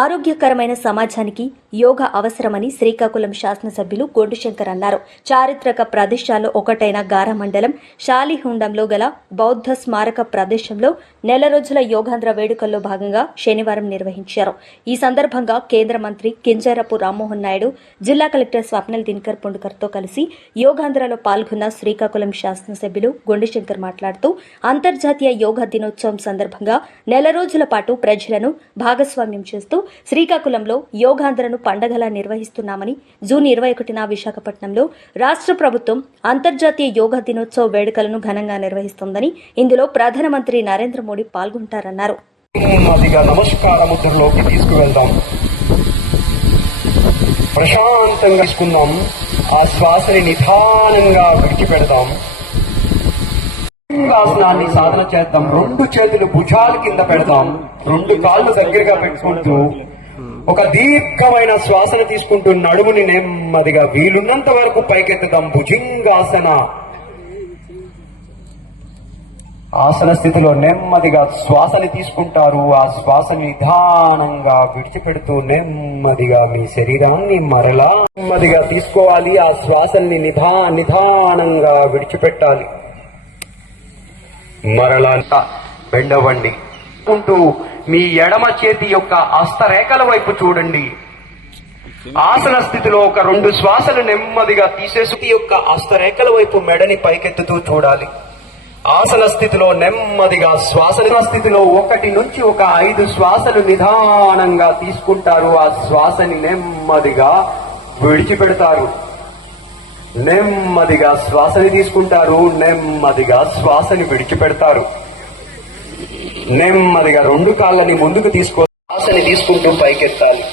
ఆరోగ్యకరమైన సమాజానికి యోగా అవసరమని శ్రీకాకుళం శాసనసభ్యులు గొడ్డుశంకర్ అన్నారు. చారిత్రక ప్రదేశాల్లో ఒకటైన గారా మండలం షాలిహుండంలో గల బౌద్ధ స్మారక ప్రదేశంలో నెల రోజుల యోగాంధ్ర వేడుకల్లో భాగంగా శనివారం నిర్వహించారు. ఈ సందర్భంగా కేంద్ర మంత్రి కింజరాపు రామ్మోహన్ నాయుడు, జిల్లా కలెక్టర్ స్వప్నల్ దినకర్ పొండుకర్తో కలిసి యోగాంధ్రలో పాల్గొన్న శ్రీకాకుళం శాసనసభ్యులు గొడ్డుశంకర్ మాట్లాడుతూ అంతర్జాతీయ యోగా దినోత్సవం సందర్భంగా నెల రోజుల పాటు ప్రజలను భాగస్వామ్యం చేస్తూ శ్రీకాకుళంలో యోగాంధ్రను పండగలా నిర్వహిస్తున్నామని, జూన్ 21న విశాఖపట్నంలో రాష్ట్ర ప్రభుత్వం అంతర్జాతీయ యోగా దినోత్సవ వేడుకలను ఘనంగా నిర్వహిస్తోందని, ఇందులో ప్రధానమంత్రి నరేంద్ర మోడీ పాల్గొంటారన్నారు. నమస్కార ముద్రలోకి తీసుకువెళ్దాం. ప్రశాంతంగా తీసుకుందాం. ఆ శ్వాసని నిదానంగా విడిచిపెడదాం. ఆసనాన్ని సాధన చేద్దాం. 2 చేతులు భుజాల కింద పెడదాం. 2 కాళ్ళు దగ్గరగా పెట్టుకుంటూ ఒక దీర్ఘమైన శ్వాసను తీసుకుంటూ నడుముని నెమ్మదిగా వీలున్నంత వరకు పైకెత్తుదాం. భుజంగాసన ఆసన స్థితిలో నెమ్మదిగా శ్వాసని తీసుకుంటారు. ఆ శ్వాసని నిదానంగా విడిచిపెడుతూ నెమ్మదిగా మీ శరీరాన్ని మరలా నెమ్మదిగా తీసుకోవాలి. ఆ శ్వాసల్ని నిదానంగా విడిచిపెట్టాలి. మరలా బెండవండి ఉంటూ మీ ఎడమ చేతి యొక్క హస్తరేఖల వైపు చూడండి. ఆసన స్థితిలో ఒక 2 శ్వాసలు నెమ్మదిగా తీసేసి యొక్క హస్తరేఖల వైపు మెడని పైకెత్తుతూ చూడాలి. ఆసన స్థితిలో నెమ్మదిగా శ్వాసన స్థితిలో 1 నుంచి 5 శ్వాసలు నిదానంగా తీసుకుంటారు. ఆ శ్వాసని నెమ్మదిగా విడిచిపెడతారు. నెమ్మదిగా శ్వాసని తీసుకుంటారు. నెమ్మదిగా శ్వాసని విడిచిపెడతారు. నెమ్మదిగా 2 కాళ్ళని ముందుకు శ్వాసని తీసుకుంటూ పైకెత్తాలి.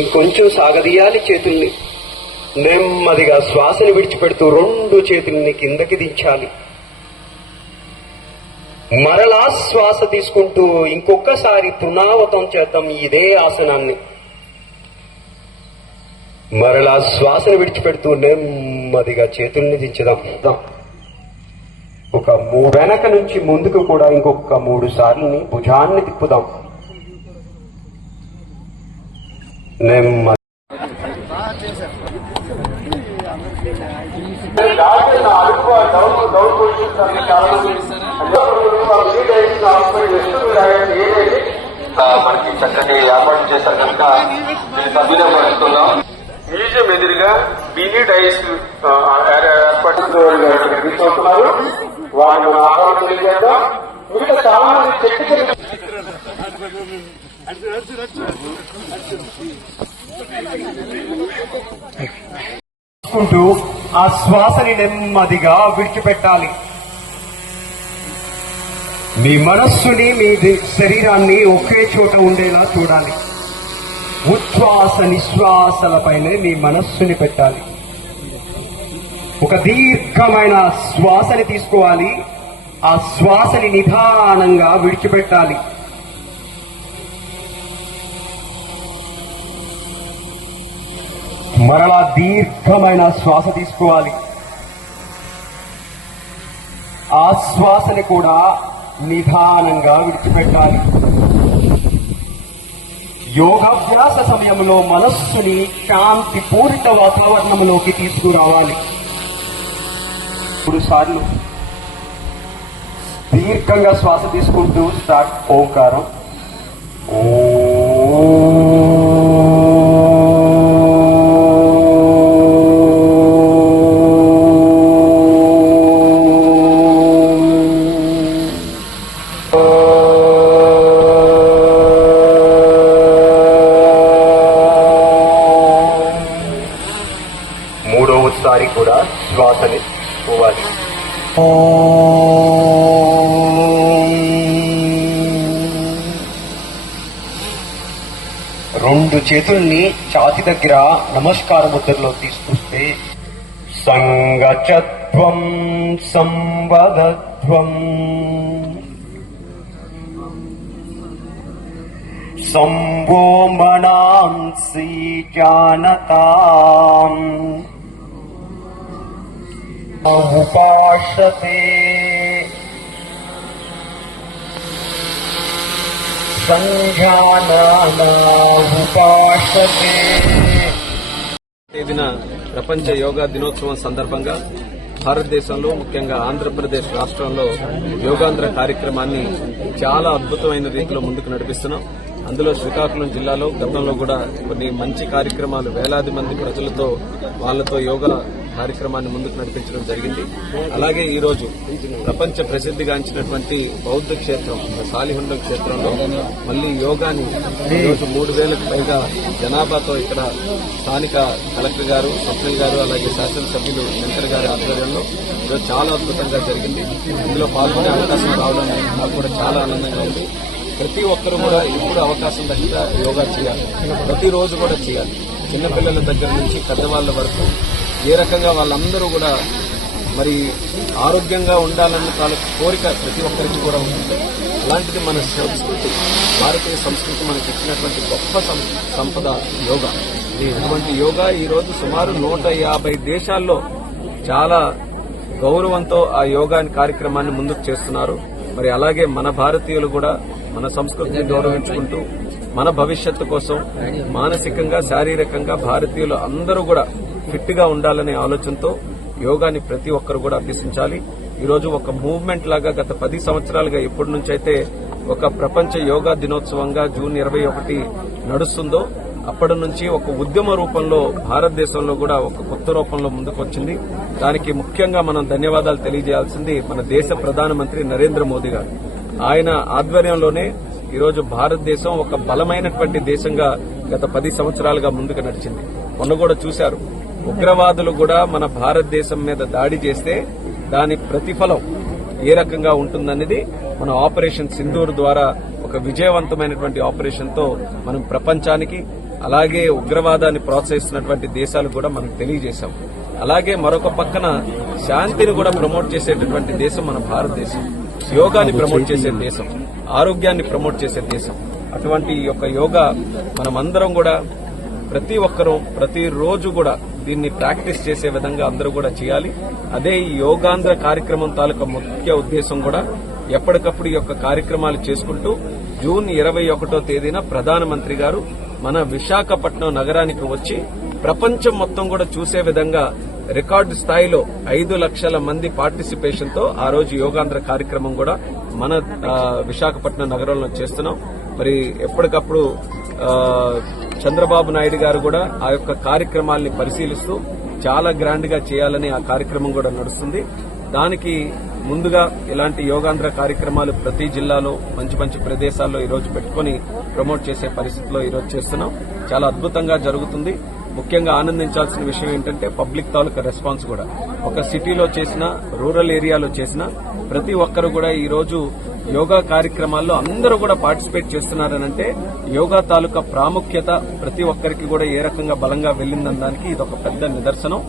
ఇంకొంచెం సాగదీయాలి చేతుల్ని. నెమ్మదిగా శ్వాసని విడిచిపెడుతూ 2 చేతుల్ని కిందకి దించాలి. మరలా శ్వాస తీసుకుంటూ ఇంకొకసారి పునరావృతం చేద్దాం ఇదే ఆసనాన్ని. మరలా శ్వాసను విడిచిపెడుతూ నెమ్మదిగా చేతుల్ని దించుదాం. ఒక వెనక నుంచి ముందుకు కూడా ఇంకొక 3 సార్లు భుజాన్ని తిప్పుదాం. నెమ్మది మనకి చక్కటి ఏర్పాటు చేశారు కనుక సభ్యులు పడుతున్నాం. మ్యూజియం ఎదురుగా బిని డైస్ ఏర్పాటు తీసుకుంటున్నారు. వాళ్ళు ఆహారం తెలియజేద్దాం. మిగతా చాలా మంది చెట్టు ఆ శ్వాసని నెమ్మదిగా విడిచిపెట్టాలి. మీ మనస్సుని, మీ శరీరాన్ని ఒకే చోట ఉండేలా చూడాలి. ఉచ్ఛ్వాస నిశ్వాసలపైనే మీ మనస్సుని పెట్టాలి. ఒక దీర్ఘమైన శ్వాసని తీసుకోవాలి. ఆ శ్వాసని నిదానంగా విడిచిపెట్టాలి. మరలా దీర్ఘమైన శ్వాస తీసుకోవాలి. ఆ శ్వాసని కూడా నిదానంగా విడిచిపెట్టాలి. యోగాభ్యాస సమయంలో మనస్సుని శాంతిపూరిత వాతావరణంలోకి తీసుకురావాలి. 3 సార్లు దీర్ఘంగా శ్వాస తీసుకుంటూ స్టార్ట్. ఓంకారం. మూడవసారి కూడా శ్వాసని పోవాలి. 2 చేతుల్ని ఛాతి దగ్గర నమస్కార ముద్రలో తీసుకొస్తే సంగచత్వం సంవదత్వం సంవో మనాంసి జానతాం ఉపాసతే సంఘానాముపాసతే. తేదీన ప్రపంచ యోగా దినోత్సవం సందర్భంగా భారతదేశంలో ముఖ్యంగా ఆంధ్రప్రదేశ్ రాష్ట్రంలో యోగాంధ్ర కార్యక్రమాన్ని చాలా అద్భుతమైన రీతిలో ముందుకు నడిపిస్తున్నాం. అందులో శ్రీకాకుళం జిల్లాలో గతంలో కూడా కొన్ని మంచి కార్యక్రమాలు వేలాది మంది ప్రజలతో వాళ్లతో యోగా కార్యక్రమాన్ని ముందుకు నడిపించడం జరిగింది. అలాగే ఈ రోజు ప్రపంచ ప్రసిద్ధిగాంచినటువంటి బౌద్ధ క్షేత్రం సాలిహుండం క్షేత్రంలో మళ్లీ యోగాని ఈరోజు 3,000కు పైగా జనాభాతో ఇక్కడ స్థానిక కలెక్టర్ గారు, స్వప్నిల్ గారు, అలాగే శాసనసభ్యులు శంకర్ గారి ఆధ్వర్యంలో ఈరోజు చాలా అద్భుతంగా జరిగింది. ఇందులో పాల్గొనే అవకాశం రావడం నాకు కూడా చాలా ఆనందంగా ఉంది. ప్రతి ఒక్కరూ కూడా ఎప్పుడు అవకాశం దక్కితే యోగా చేయాలి, ప్రతిరోజు కూడా చేయాలి. చిన్నపిల్లల దగ్గర నుంచి పెద్దవాళ్ల వరకు ఏ రకంగా వాళ్ళందరూ కూడా మరి ఆరోగ్యంగా ఉండాలన్న తాలూకు కోరిక ప్రతి ఒక్కరికి కూడా ఉంటుంది. అలాంటిది మన సంస్కృతి, భారతీయ సంస్కృతి మనకి ఇచ్చినటువంటి గొప్ప సంపద యోగా. ఇటువంటి యోగా ఈ రోజు సుమారు 150 దేశాల్లో చాలా గౌరవంతో ఆ యోగాని కార్యక్రమాన్ని ముందుకు చేస్తున్నారు. మరి అలాగే మన భారతీయులు కూడా మన సంస్కృతిని గౌరవించుకుంటూ మన భవిష్యత్తు కోసం మానసికంగా, శారీరకంగా భారతీయులు అందరూ కూడా ఫిట్ గా ఉండాలనే ఆలోచనతో యోగాని ప్రతి ఒక్కరు కూడా అభ్యసించాలి. ఈ రోజు ఒక మూవ్మెంట్ లాగా గత 10 సంవత్సరాలుగా ఎప్పటి నుంచైతే ఒక ప్రపంచ యోగా దినోత్సవంగా జూన్ 21 నడుస్తుందో అప్పటి నుంచి ఒక ఉద్యమ రూపంలో భారతదేశంలో కూడా ఒక కొత్త రూపంలో ముందుకు వచ్చింది. దానికి ముఖ్యంగా మనం ధన్యవాదాలు తెలియజేయాల్సింది మన దేశ ప్రధానమంత్రి నరేంద్ర మోదీ గారు. ఆయన ఆధ్వర్యంలోనే ఈరోజు భారతదేశం ఒక బలమైనటువంటి దేశంగా గత 10 సంవత్సరాలుగా ముందుకు నడిచింది. మొన్న కూడా చూశారు, ఉగ్రవాదులు కూడా మన భారతదేశం మీద దాడి చేస్తే దాని ప్రతిఫలం ఏ రకంగా ఉంటుందనేది మన ఆపరేషన్ సింధూర్ ద్వారా ఒక విజయవంతమైనటువంటి ఆపరేషన్ తో మనం ప్రపంచానికి, అలాగే ఉగ్రవాదాన్ని ప్రోత్సహిస్తున్నటువంటి దేశాలకు కూడా మనం తెలియజేశాం. అలాగే మరొక పక్కన శాంతిని కూడా ప్రమోట్ చేసేటటువంటి దేశం మన భారతదేశం. యోగాని ప్రమోట్ చేసే దేశం, ఆరోగ్యాన్ని ప్రమోట్ చేసే దేశం. అటువంటి యొక్క యోగా మనమందరం కూడా ప్రతి ఒక్కరూ ప్రతిరోజు కూడా దీన్ని ప్రాక్టీస్ చేసే విధంగా అందరూ కూడా చేయాలి. అదే ఈ యోగాంధ్ర కార్యక్రమం తాలూకా ముఖ్య ఉద్దేశం కూడా ఎప్పటికప్పుడు ఈ యొక్క కార్యక్రమాలు చేసుకుంటూ జూన్ 21వ తేదీన ప్రధానమంత్రి గారు మన విశాఖపట్నం నగరానికి వచ్చి ప్రపంచం మొత్తం కూడా చూసే విధంగా రికార్డు స్థాయిలో 5 లక్షల మంది పార్టిసిపేషన్ తో ఆ రోజు యోగాంధ్ర కార్యక్రమం కూడా మన విశాఖపట్నం నగరంలో చేస్తున్నాం. మరి ఎప్పటికప్పుడు చంద్రబాబు నాయుడు గారు కూడా ఆ యొక్క కార్యక్రమాల్ని పరిశీలిస్తూ చాలా గ్రాండ్ గా చేయాలని ఆ కార్యక్రమం కూడా నడుస్తుంది. దానికి ముందుగా ఇలాంటి యోగాంధ్ర కార్యక్రమాలు ప్రతి జిల్లాలో మంచి మంచి ప్రదేశాల్లో ఈరోజు పెట్టుకుని ప్రమోట్ చేసే పరిస్థితిలో ఈరోజు చేస్తున్నాం. చాలా అద్భుతంగా జరుగుతుంది. ముఖ్యంగా ఆనందించాల్సిన విషయం ఏంటంటే పబ్లిక్ తాలూకా రెస్పాన్స్ కూడా. ఒక సిటీలో చేసిన, రూరల్ ఏరియాలో చేసిన ప్రతి ఒక్కరు కూడా ఈ రోజు యోగా కార్యక్రమాల్లో అందరూ కూడా పార్టిసిపేట్ చేస్తున్నారనంటే యోగా తాలూకా ప్రాముఖ్యత ప్రతి ఒక్కరికి కూడా ఏ రకంగా బలంగా వెళ్లిందనడానికి ఇది ఒక పెద్ద నిదర్శనం.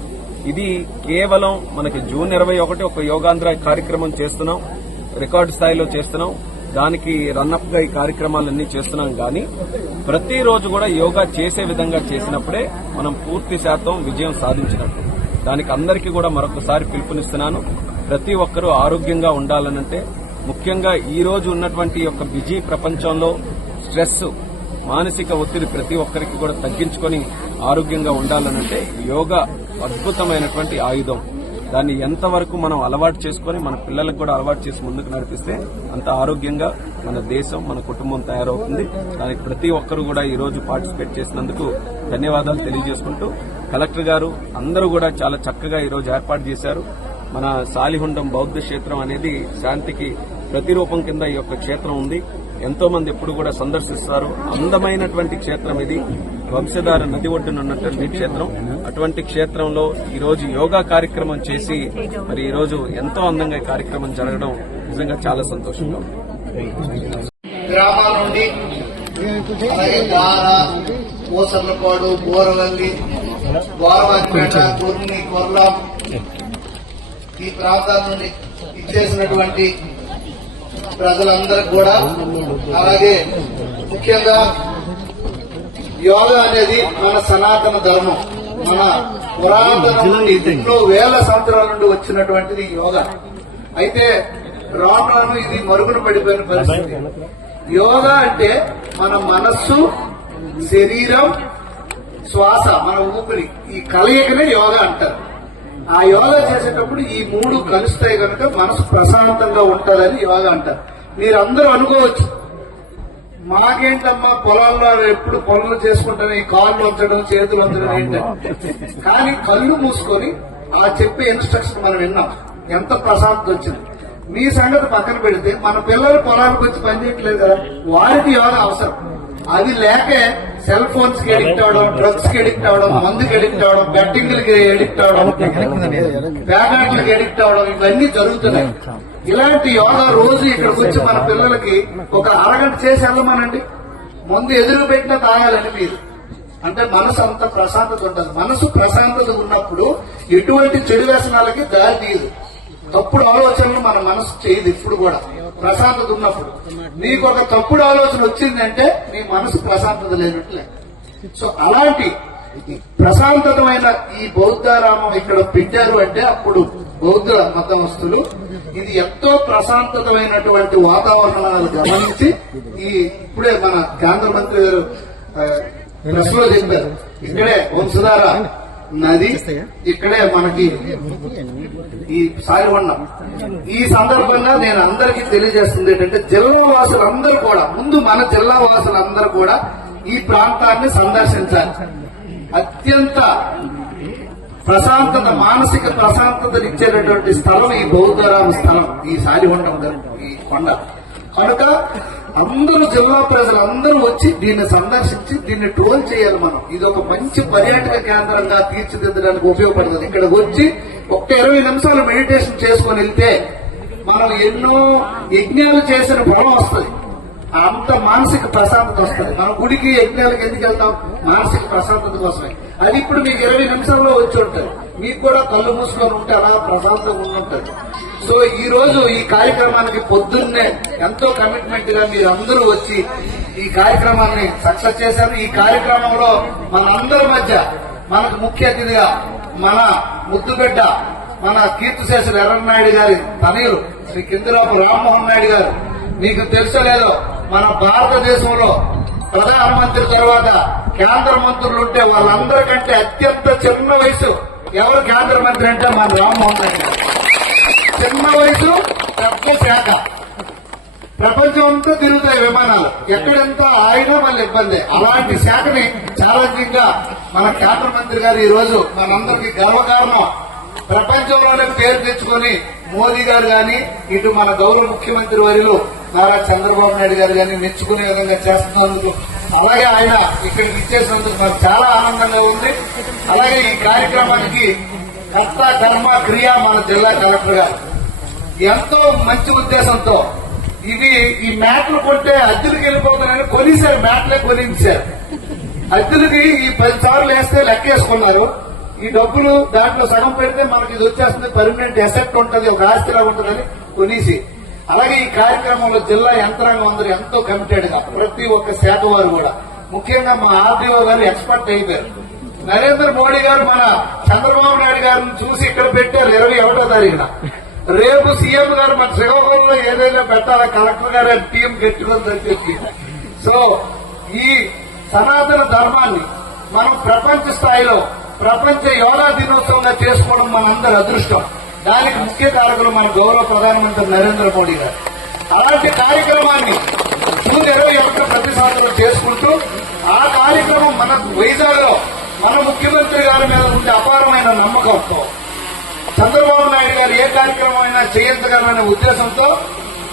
ఇది కేవలం మనకి జూన్ 21 ఒక యోగాంధ్ర కార్యక్రమం చేస్తున్నాం, రికార్డు స్థాయిలో చేస్తున్నాం. దానికి రన్అప్ గా ఈ కార్యక్రమాలన్నీ చేస్తున్నాం. కానీ ప్రతిరోజు కూడా యోగా చేసే విధంగా చేసినప్పుడే మనం పూర్తి శాతం విజయం సాధించినట్టు. దానికి అందరికీ కూడా మరొకసారి పిలుపునిస్తున్నాను. ప్రతి ఒక్కరూ ఆరోగ్యంగా ఉండాలనంటే ముఖ్యంగా ఈ రోజు ఉన్నటువంటి యొక్క బిజీ ప్రపంచంలో స్ట్రెస్, మానసిక ఒత్తిడి ప్రతి ఒక్కరికి కూడా తగ్గించుకొని ఆరోగ్యంగా ఉండాలనంటే యోగా అద్భుతమైనటువంటి ఆయుధం. దాన్ని ఎంతవరకు మనం అలవాటు చేసుకుని మన పిల్లలకు కూడా అలవాటు చేసి ముందుకు నడిపిస్తే అంత ఆరోగ్యంగా మన దేశం, మన కుటుంబం తయారవుతుంది. దానికి ప్రతి ఒక్కరూ కూడా ఈ రోజు పార్టిసిపేట్ చేసినందుకు ధన్యవాదాలు తెలియజేసుకుంటూ కలెక్టర్ గారు అందరూ కూడా చాలా చక్కగా ఈ రోజు ఏర్పాటు చేశారు. మన సాలిహుండం బౌద్ధ క్షేత్రం అనేది శాంతికి ప్రతిరూపం కింద ఈ యొక్క క్షేత్రం ఉంది. ఎంతో మంది ఎప్పుడు కూడా సందర్శిస్తారు. అందమైనటువంటి క్షేత్రం ఇది. వంశధార నది ఒడ్డున ఉన్నటువంటి క్షేత్రం. అటువంటి క్షేత్రంలో ఈ రోజు యోగా కార్యక్రమం చేసి మరి ఈ రోజు ఎంతో అందంగా ఈ కార్యక్రమం జరగడం నిజంగా చాలా సంతోషంగా ఉంది. గ్రామాల నుండి అలాగే దార, కోసర్లపాడు, బోరవల్లి, గోరవారిపేట, గుర్ని, కొర్లాం ఈ ప్రాంతాల నుండి ఇచ్చేసినటువంటి ప్రజలందరికీ కూడా, అలాగే ముఖ్యంగా యోగా అనేది మన సనాతన ధర్మం, మన పురాతన నుండి ఎన్నో వేల సంవత్సరాల నుండి వచ్చినటువంటిది యోగా. అయితే రాను రాను ఇది మరుగున పడిపోయిన పరిస్థితి. యోగా అంటే మన మనస్సు, శరీరం, శ్వాస, మన ఊపిరి, ఈ కలయికనే యోగా అంటారు. ఆ యోగా చేసేటప్పుడు ఈ మూడు కలుస్తాయి కనుక మనసు ప్రశాంతంగా ఉంటుందని యోగా అంటారు. మీరందరూ అనుకోవచ్చు, మాకేంటమ్మా పొలాల్లో ఎప్పుడు పనులు చేసుకుంటానే కాళ్ళు వంచడం, చేతులు వంచడం ఏంటంటే, కానీ కళ్ళు మూసుకొని ఆ చెప్పే ఇన్స్ట్రక్షన్ మనం విన్నాం, ఎంత ప్రశాంతత వచ్చింది. మీ సంగతి పక్కన పెడితే మన పిల్లలు పొలాలకు వచ్చి పనిచేయట్లేదు కదా, వారికి యోగా అవసరం. అది లేకే సెల్ ఫోన్స్ కి ఎడిక్ట్ అవడం, డ్రగ్స్ కి ఎడిక్ట్ అవడం, మందుకి ఎడిక్ట్ అవడం, బెట్టింగ్లకి ఎడిక్ట్ అవడం, బ్యాగాట్లకి ఎడిక్ట్ అవడం, ఇవన్నీ జరుగుతున్నాయి. ఇలాంటి యోగా రోజు ఇక్కడికి వచ్చి మన పిల్లలకి ఒక అరగంట చేసి వెళ్ళమనండి. ముందు ఎదురు పెట్టినా తాగాలని మీరు అంటే మనసు అంత ప్రశాంతత ఉంటుంది. మనసు ప్రశాంతత ఉన్నప్పుడు ఎటువంటి చెడు వ్యసనాలకి దారి తీయదు. తప్పుడు ఆలోచనలు మన మనసు చేయదు ఎప్పుడు కూడా, ప్రశాంతత ఉన్నప్పుడు. నీకు ఒక తప్పుడు ఆలోచన వచ్చిందంటే నీ మనసు ప్రశాంతత లేనట్లే. సో అలాంటి ప్రశాంతతమైన ఈ బౌద్ధారామం ఇక్కడ పెట్టారు అంటే అప్పుడు బౌద్ధ మతస్థులు ఇది ఎంతో ప్రశాంతతమైనటువంటి వాతావరణాలు గమనించి ఇప్పుడే మన కేంద్ర మంత్రి గారు ప్రెస్ లో చెప్పారు, ఇక్కడే వంశధార నది, ఇక్కడే మనకి ఈ సాయివండం. ఈ సందర్భంగా నేను అందరికీ తెలియజేస్తుంది ఏంటంటే, జిల్లా వాసులందరూ కూడా, ముందు మన జిల్లా వాసులందరూ కూడా ఈ ప్రాంతాన్ని సందర్శించాలి. అత్యంత ప్రశాంతత, మానసిక ప్రశాంతతనిచ్చేటటువంటి స్థలం ఈ బౌద్ధరామ స్థలం, ఈ సాయివండం ఈ కొండ. కనుక అందరూ జిల్లా ప్రజలందరూ వచ్చి దీన్ని సందర్శించి దీన్ని ట్రోల్ చేయాలి. మనం ఇది ఒక మంచి పర్యాటక కేంద్రంగా తీర్చిదిద్దడానికి ఉపయోగపడుతుంది. ఇక్కడికి వచ్చి ఒక్క 20 నిమిషాలు మెడిటేషన్ చేసుకొని వెళ్తే మనం ఎన్నో యజ్ఞాలు చేసిన ఫలం వస్తుంది, అంత మానసిక ప్రశాంతత వస్తుంది. మనం గుడికి యజ్ఞాలకు ఎందుకు వెళ్తాం? మానసిక ప్రశాంతత కోసమే. అది ఇప్పుడు మీకు 20 నిమిషాల్లో వచ్చి ఉంటుంది. మీకు కూడా కళ్ళు మూసుకొని ఉంటే అలా ప్రశాంతంగా ఉంటుంటుంది. సో ఈ రోజు ఈ కార్యక్రమానికి పొద్దున్నే ఎంతో కమిట్మెంట్ గా మీరు అందరూ వచ్చి ఈ కార్యక్రమాన్ని సక్సెస్ చేశారు. ఈ కార్యక్రమంలో మనందరి మధ్య మనకు ముఖ్య అతిథిగా మన ముద్దుబిడ్డ, మన కీర్తిశేషులు ఎర్రనాయుడు గారి తనయులు శ్రీ కిందిరాపు రామ్మోహన్ నాయుడు గారు. మీకు తెలుసో లేదో, మన భారతదేశంలో ప్రధానమంత్రి తర్వాత కేంద్ర మంత్రులు ఉంటే వాళ్ళందరికంటే అత్యంత చిన్న వయసు ఎవరు కేంద్ర మంత్రి అంటే మన రామ్మోహన్ నాయుడు గారు. చిన్న వయసు, పెద్ద శాఖ. ప్రపంచం అంతా తిరుగుతాయి విమానాలు, ఎక్కడంత ఆయన మళ్ళీ ఇబ్బంది. అలాంటి శాఖని ఛాలెంజింగ్ గా మన కేంద్ర మంత్రి గారు ఈ రోజు మనందరికీ గర్వకారణం. ప్రపంచంలోనే పేరు తెచ్చుకొని మోదీ గారు గాని, ఇటు మన గౌరవ ముఖ్యమంత్రి వర్యులు నారా చంద్రబాబు నాయుడు గారు గాని మెచ్చుకునే విధంగా చేస్తున్నందుకు, అలాగే ఆయన ఇక్కడికి ఇచ్చేసినందుకు నాకు చాలా ఆనందంగా ఉంది. అలాగే ఈ కార్యక్రమానికి కర్త కర్మ క్రియ మన జిల్లా కలెక్టర్ గారు ఎంతో మంచి ఉద్దేశంతో ఈ మ్యాట్లు కొంటే అద్దెలకు వెళ్ళిపోతానని కొనిసారు, మ్యాట్లే కొనించారు. అద్దెలకి ఈ 10 సార్లు వేస్తే లెక్కేసుకున్నారు. ఈ డబ్బులు దాంట్లో సగం పెడితే మనకి ఇది వచ్చేస్తుంది, పర్మనెంట్ ఎసెట్ ఉంటుంది, ఒక ఆస్తిలా ఉంటుందని కొనేసి. అలాగే ఈ కార్యక్రమంలో జిల్లా యంత్రాంగం అందరూ ఎంతో కమిటెడ్ గా, ప్రతి ఒక్క శాఖ వారు కూడా, ముఖ్యంగా మా ఆర్డీఓ గారు ఎక్స్పర్ట్ అయిపోయారు. నరేంద్ర మోడీ గారు మన చంద్రబాబు నాయుడు గారిని చూసి ఇక్కడ పెట్టారు 21వ తారీఖున. రేపు సీఎం గారు మన శ్రీకాకుళంలో ఏదైనా పెట్టాలా, కలెక్టర్ గారు టీం గెట్టుకుందని చెప్పి. సో ఈ సనాతన ధర్మాన్ని మనం ప్రపంచ స్థాయిలో ప్రపంచ యోగా దినోత్సవంగా చేసుకోవడం మనందరి అదృష్టం. దానికి ముఖ్య కారకులు మన గౌరవ ప్రధానమంత్రి నరేంద్ర మోడీ గారు. అలాంటి కార్యక్రమాన్ని జూన్ 21 ప్రతి సంవత్సరం చేసుకుంటూ, ఆ కార్యక్రమం మన వైజాగ్ లో మన ముఖ్యమంత్రి గారి మీద ఉండే అపారమైన నమ్మకంతో, చంద్రబాబు నాయుడు గారు ఏ కార్యక్రమం అయినా చేయించగలమనే ఉద్దేశంతో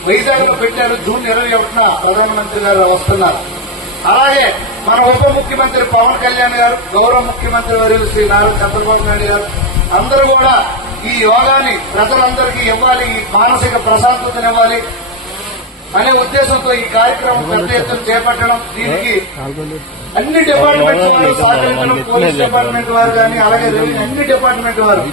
వైజాగ్ లో పెట్టారు. జూన్ 21న ప్రధానమంత్రి గారు వస్తున్నారు. అలాగే మన ఉప ముఖ్యమంత్రి పవన్ కళ్యాణ్ గారు, గౌరవ ముఖ్యమంత్రి వర్యులు శ్రీ నారా చంద్రబాబు నాయుడు గారు అందరూ కూడా ఈ యోగాని ప్రజలందరికీ ఇవ్వాలి, ఈ మానసిక ప్రశాంతతనివ్వాలి అనే ఉద్దేశంతో ఈ కార్యక్రమం పెద్ద ఎత్తున చేపట్టడం, దీనికి అన్ని డిపార్ట్మెంట్ వారు సహకరించడం, పోలీస్ డిపార్ట్మెంట్ వారు కానీ, అలాగే అన్ని డిపార్ట్మెంట్ వారు